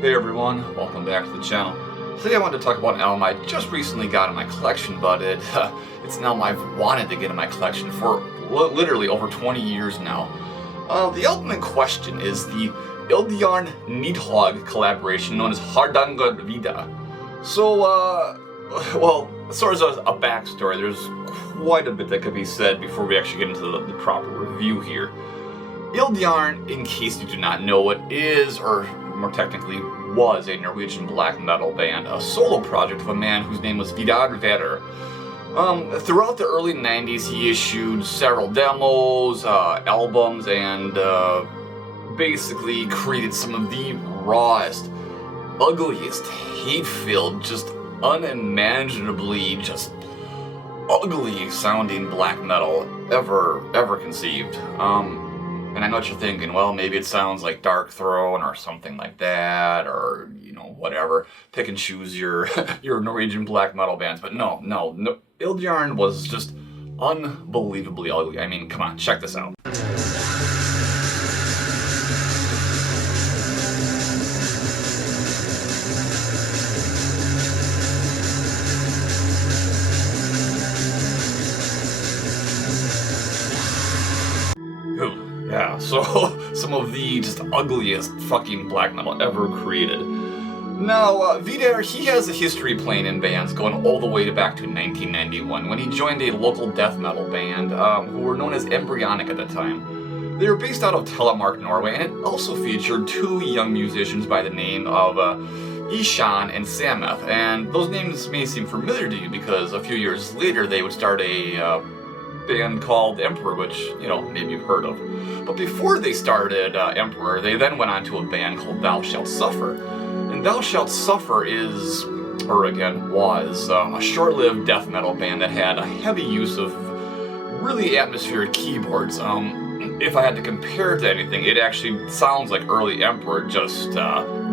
Hey everyone, welcome back to the channel. Today I wanted to talk about an album I just recently got in my collection, but it's an album I've wanted to get in my collection for literally over 20 years now. The album in question is the Ildjarn-Nidhogg collaboration known as Hardangervidda. So, well, sort of a backstory, there's quite a bit that could be said before we actually get into the proper review here. Ildjarn, in case you do not know it, is, or more technically was, a Norwegian black metal band, a solo project of a man whose name was Vidar Vedder. Throughout the early 90s he issued several demos, albums, and basically created some of the rawest, ugliest, hate-filled, just unimaginably just ugly sounding black metal ever conceived. And I know what you're thinking, well, maybe it sounds like Dark Throne or something like that, or, you know, whatever. Pick and choose your Norwegian black metal bands. But no. Ildjarn was just unbelievably ugly. I mean, come on, check this out. Yeah, so some of the just ugliest fucking black metal ever created. Now, Vidar, he has a history playing in bands going all the way back to 1991 when he joined a local death metal band who were known as Embryonic at the time. They were based out of Telemark, Norway, and it also featured two young musicians by the name of Ishan and Sameth. And those names may seem familiar to you because a few years later they would start a band called Emperor, which, you know, maybe you've heard of. But before they started Emperor, they then went on to a band called Thou Shalt Suffer. And Thou Shalt Suffer is, or again, was, a short-lived death metal band that had a heavy use of really atmospheric keyboards. If I had to compare it to anything, it actually sounds like early Emperor, just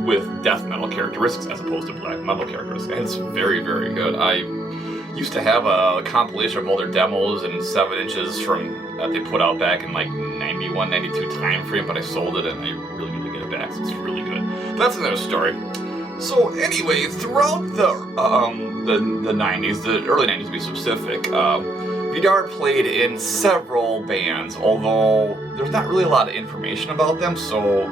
with death metal characteristics as opposed to black metal characteristics. And it's very, very good. I used to have a compilation of all their demos and 7 inches from that they put out back in like 91, 92 time frame, but I sold it and I really need to get it back, so it's really good. But that's another story. So anyway, throughout the 90s, the early 90s to be specific, Vidar played in several bands, although there's not really a lot of information about them, so,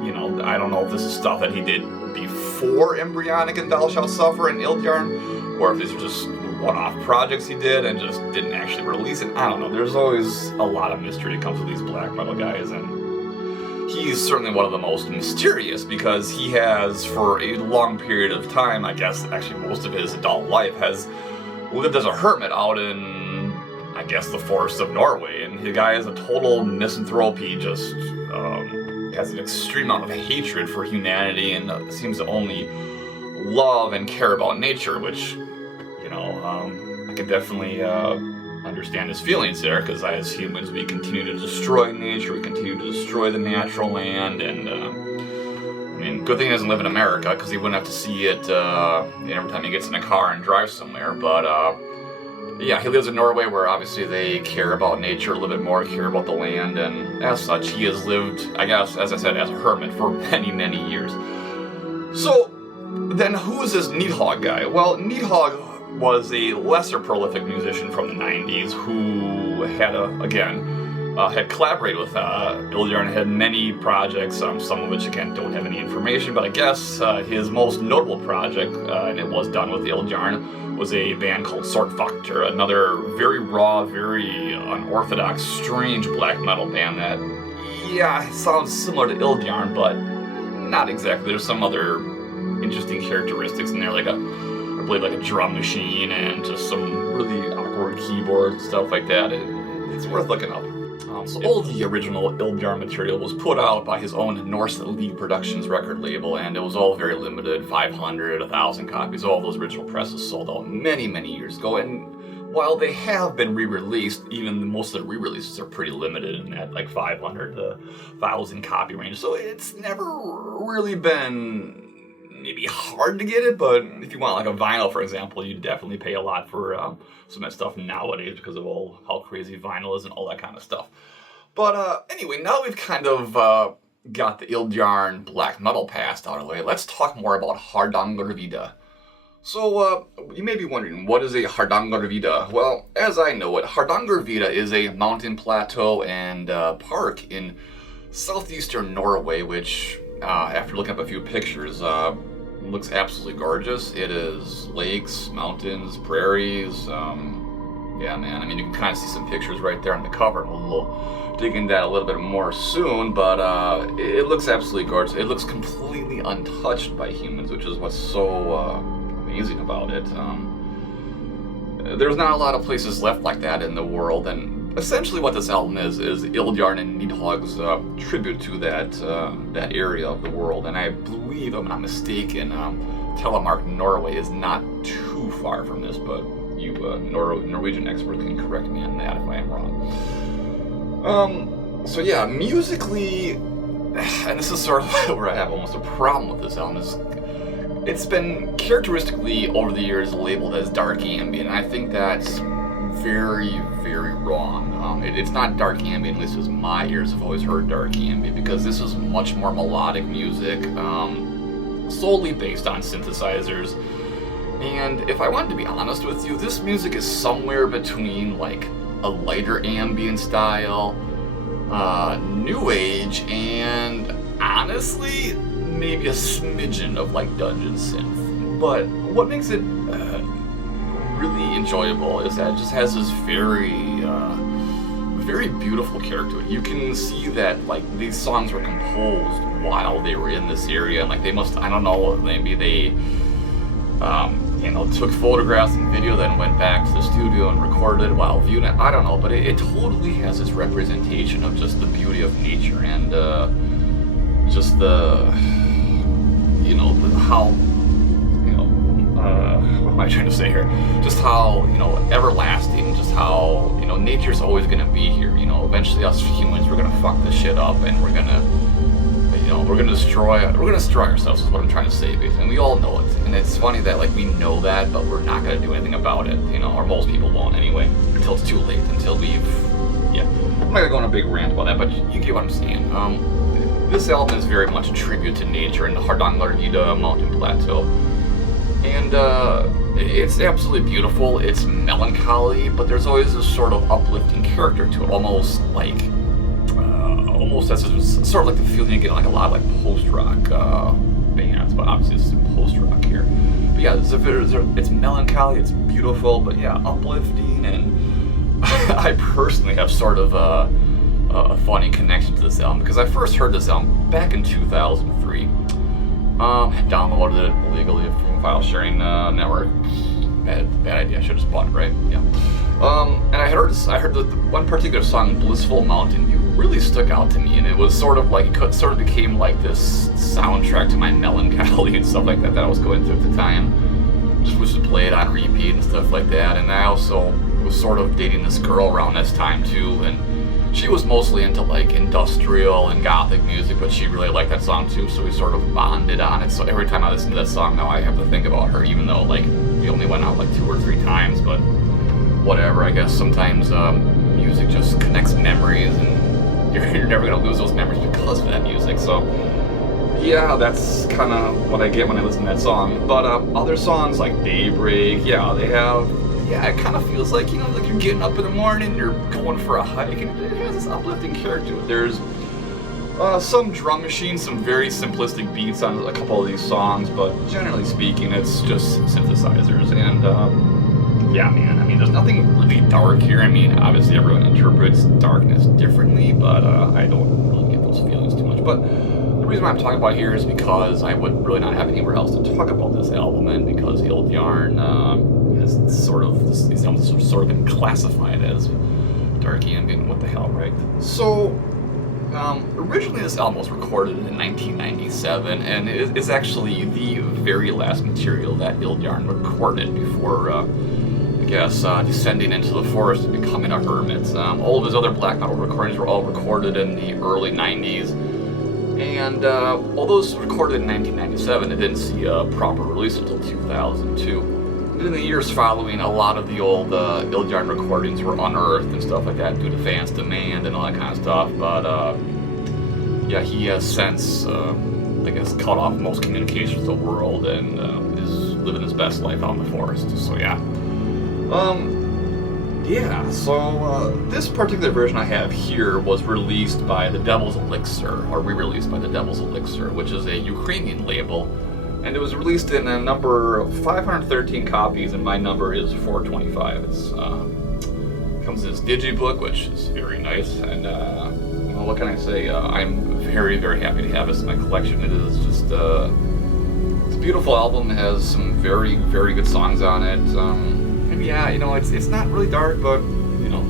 you know, I don't know if this is stuff that he did before Embryonic and Thou Shalt Suffer and Ildjarn, or if these are just one-off projects he did and just didn't actually release it. I don't know. There's always a lot of mystery that comes with these black metal guys, and he's certainly one of the most mysterious because he has, for a long period of time, I guess actually most of his adult life, has lived as a hermit out in, I guess, the forests of Norway, and the guy is a total misanthrope. He just has an extreme amount of hatred for humanity and seems to only love and care about nature, which, I can definitely understand his feelings there, because as humans we continue to destroy nature, we continue to destroy the natural land, and I mean, good thing he doesn't live in America, because he wouldn't have to see it every time he gets in a car and drives somewhere, but yeah, he lives in Norway where obviously they care about nature a little bit more, care about the land, and as such he has lived, I guess, as I said, as a hermit for many years. So then who is this Nidhogg guy? Well, Nidhogg was a lesser prolific musician from the 90s who had, had collaborated with Ildjarn, had many projects, some of which, again, don't have any information, but I guess his most notable project, and it was done with Ildjarn, was a band called Sortfaktor, another very raw, very unorthodox, strange black metal band that, yeah, sounds similar to Ildjarn, but not exactly. There's some other interesting characteristics in there, I believe like a drum machine and just some really awkward keyboards and stuff like that. It's worth looking up. So all the original Ildjarn material was put out by his own Norse League Productions record label, and it was all very limited, 500, 1,000 copies. All those original presses sold out many years ago, and while they have been re-released, even most of the re-releases are pretty limited in that like 500 to 1,000 copy range, so it's never really been maybe hard to get it, but if you want like a vinyl, for example, you definitely pay a lot for some of that stuff nowadays because of all how crazy vinyl is and all that kind of stuff. But anyway, now we've kind of got the Ildjarn black metal past out of the way, let's talk more about Hardangervidda. So, you may be wondering, what is a Hardangervidda? Well, as I know it, Hardangervidda is a mountain plateau and park in southeastern Norway, which, after looking up a few pictures, looks absolutely gorgeous. It is lakes, mountains, prairies. Yeah, man, I mean, you can kind of see some pictures right there on the cover. We'll dig into that a little bit more soon, but it looks absolutely gorgeous. It looks completely untouched by humans, which is what's so amazing about it. There's not a lot of places left like that in the world, and essentially what this album is Ildjarn-Nidhogg's tribute to that area of the world. And I believe, if I'm not mistaken, Telemark, Norway is not too far from this, but you Norwegian expert can correct me on that if I am wrong. So yeah, musically, and this is sort of where I have almost a problem with this album, is it's been characteristically over the years labeled as dark ambient, and I think that's very, very wrong. It's not dark ambient, at least as my ears have always heard dark ambient, because this is much more melodic music, solely based on synthesizers. And if I wanted to be honest with you, this music is somewhere between like a lighter ambient style, new age, and honestly, maybe a smidgen of like dungeon synth. But what makes it really enjoyable is that it just has this very, very beautiful character to it. You can see that like these songs were composed while they were in this area, and like they must, I don't know, maybe they took photographs and video, then went back to the studio and recorded while viewing it. I don't know, but it totally has this representation of just the beauty of nature and just how, what am I trying to say here? Just how, everlasting, just how, nature's always going to be here. Eventually us humans, we're going to fuck this shit up, and we're going to destroy ourselves, is what I'm trying to say, basically. And we all know it. And it's funny that, like, we know that, but we're not going to do anything about it, or most people won't anyway, until it's too late, until we've, yeah. I'm not going to go on a big rant about that, but you get what I'm saying. This album is very much a tribute to nature and the Hardangervidda mountain plateau. And, it's absolutely beautiful. It's melancholy, but there's always this sort of uplifting character to it, almost that's sort of like the feeling you get in like a lot of like post-rock bands, but obviously this is post-rock here. But yeah, it's melancholy, it's beautiful, but yeah, uplifting, and I personally have sort of a funny connection to this album, because I first heard this album back in 2003. I downloaded it illegally from a file sharing network. Bad idea, I should have just bought it, right? Yeah. And I heard the one particular song, Blissful Mountain View, really stuck out to me, and it was sort of like, it sort of became like this soundtrack to my melancholy and stuff like that I was going through at the time. Just was to play it on repeat and stuff like that. And I also was sort of dating this girl around this time too, and she was mostly into like industrial and gothic music, but she really liked that song too, so we sort of bonded on it. So every time I listen to that song now, I have to think about her, even though like we only went out like 2 or 3 times, but whatever. I guess sometimes music just connects memories, and you're never gonna lose those memories because of that music. So yeah, that's kind of what I get when I listen to that song. But other songs like Daybreak, yeah, they have, yeah, it kind of feels like, like you're getting up in the morning, you're going for a hike, and it has this uplifting character. There's some drum machines, some very simplistic beats on a couple of these songs, but generally speaking, it's just synthesizers. And yeah, man, I mean, there's nothing really dark here. I mean, obviously everyone interprets darkness differently, but I don't really get those feelings too much. But the reason why I'm talking about it here is because I would really not have anywhere else to talk about this album, and because Ildjarn has sort of, these albums have sort of been classified as dark ambient, what the hell, right? So, originally this album was recorded in 1997, and it is actually the very last material that Ildjarn recorded before, descending into the forest and becoming a hermit. All of his other black metal recordings were all recorded in the early 90s, and although this was recorded in 1997, it didn't see a proper release until 2002. And in the years following, a lot of the old Ildjarn recordings were unearthed and stuff like that due to fans' demand and all that kind of stuff, but yeah, he has since, I guess, cut off most communications with the world and is living his best life out in the forest. So yeah. Yeah, so this particular version I have here was released by the Devil's Elixir, or re-released by the Devil's Elixir, which is a Ukrainian label, and it was released in a number of 513 copies, and my number is 425. It's comes in this digibook, which is very nice, and well, what can I say? I'm very, very happy to have this in my collection. It is just it's a beautiful album. It has some very, very good songs on it. And yeah, you know, it's not really dark, but, you know,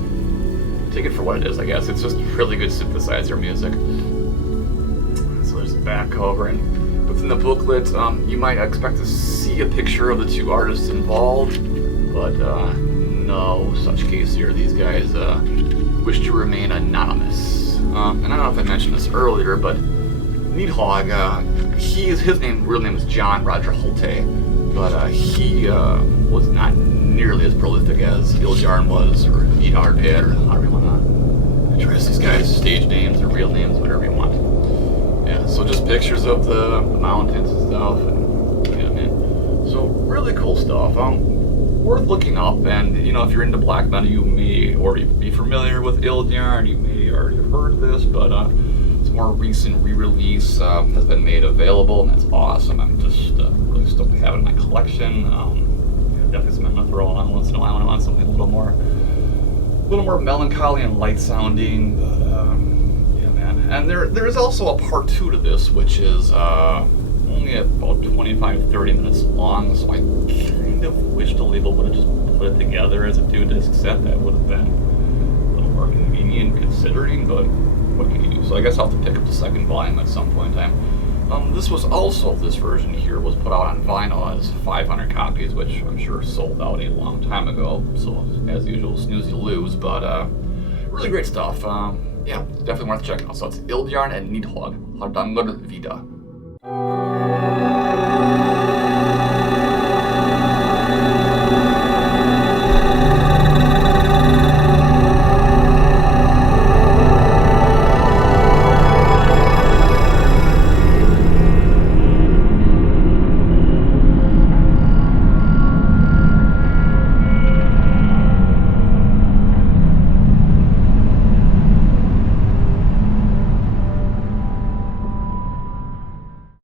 take it for what it is, I guess. It's just really good synthesizer music. So there's the back cover, and within the booklet, you might expect to see a picture of the two artists involved, but no such case here. These guys wish to remain anonymous. And I don't know if I mentioned this earlier, but Nidhogg, his real name is John Roger Holte, but he was not nearly as prolific as Ildjarn was, or Nidhogg did, or however you want to address these guys, stage names or real names, whatever you want. Yeah, so just pictures of the mountains and stuff, and yeah, man. So really cool stuff. Worth looking up, and you know, if you're into black metal, you may already be familiar with Ildjarn, you may already have heard this, but its more recent re-release has been made available, and that's awesome. I'm just really stoked to have it in my collection. Definitely something I'm gonna throw on once in a while when I want something a little more melancholy and light sounding. But yeah, man. And there is also a part 2 to this, which is only about 25-30 minutes long. So I kind of wish the label would have just put it together as a 2-disc set. That would have been a little more convenient considering. But what can you do? So I guess I'll have to pick up the second volume at some point in time. This version here was put out on vinyl as 500 copies, which I'm sure sold out a long time ago. So, as usual, snooze you lose, but really great stuff. Yeah, definitely worth checking out. So it's Ildjarn-Nidhogg, Hardangervidda.